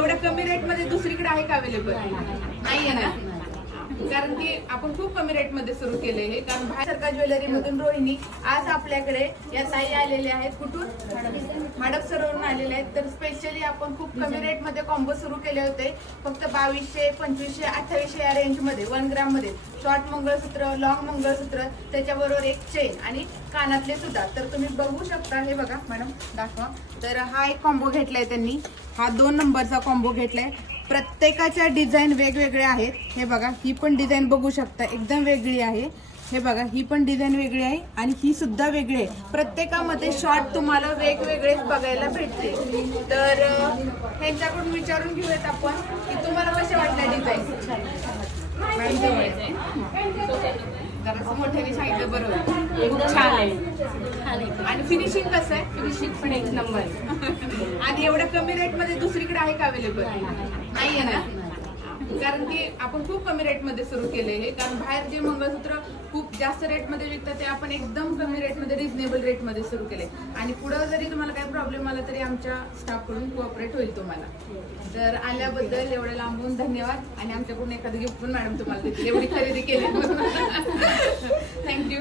एवढ्या कमी रेट मध्ये दुसरीकडे आहे का अवेलेबल? नाहीये ना, कारण की आपण खूप कमी रेट मध्ये सुरू केले हे. कारण बाहेर ज्वेलरी मधून रोहिणी आज आपल्याकडे या ताई आलेल्या आहेत. कुठून? माडपसरवरून आलेले आहेत. तर स्पेशली आपण खूप कमी रेट मध्ये कॉम्बो सुरू केले होते. फक्त 2200, 2500, 2800 या रेंज मध्ये 1 ग्राम मध्ये शॉर्ट मंगळसूत्र, लॉंग मंगळसूत्र, त्याच्याबरोबर एक चेन आणि कानातले सुद्धा. तर तुम्ही बघू शकता. हे बघा मॅडम, दाखवा. तर हा एक कॉम्बो घेतलाय त्यांनी. हा 2 नंबरचा कॉम्बो घेतलाय. प्रत्येकाच्या डिझाईन वेगवेगळे आहेत. हे बघा, ही पण डिझाईन बघू शकता, एकदम वेगळी आहे. हे बघा, ही पण डिझाईन वेगळी आहे आणि ही सुद्धा वेगळी आहे. प्रत्येकामध्ये शॉर्ट तुम्हाला वेगवेगळे बघायला भेटते. तर ह्यांच्याकडून विचारून घेऊयात आपण की तुम्हाला कसे वाटले डिझाईन. मॅडम जरा मोठ्याने सांगितलं बरोबर. एकदम छान आहे. आणि फिनिशिंग कसं आहे? फिनिशिंग पण एक नंबर. आणि एवढ्या कमी रेट मध्ये दुसरीकडे आहे का अवेलेबल? नाहीये ना, कारण की आपण खूप कमी रेट मध्ये सुरू केले हे. कारण बाहेर जे मंगळसूत्र खूप जास्त रेट मध्ये विकतात ते आपण एकदम कमी रेट मध्ये, रिझनेबल रेट मध्ये सुरू केले. आणि पुढे जरी तुम्हाला काही प्रॉब्लेम आला तरी आमच्या स्टाफ कडून कोऑपरेट होईल तुम्हाला. तर आल्याबद्दल एवढ्या लांबून धन्यवाद. आणि आमच्याकडून एखादं गिफ्ट पण मॅडम तुम्हाला देतील, एवढी खरेदी केली. थँक्यू.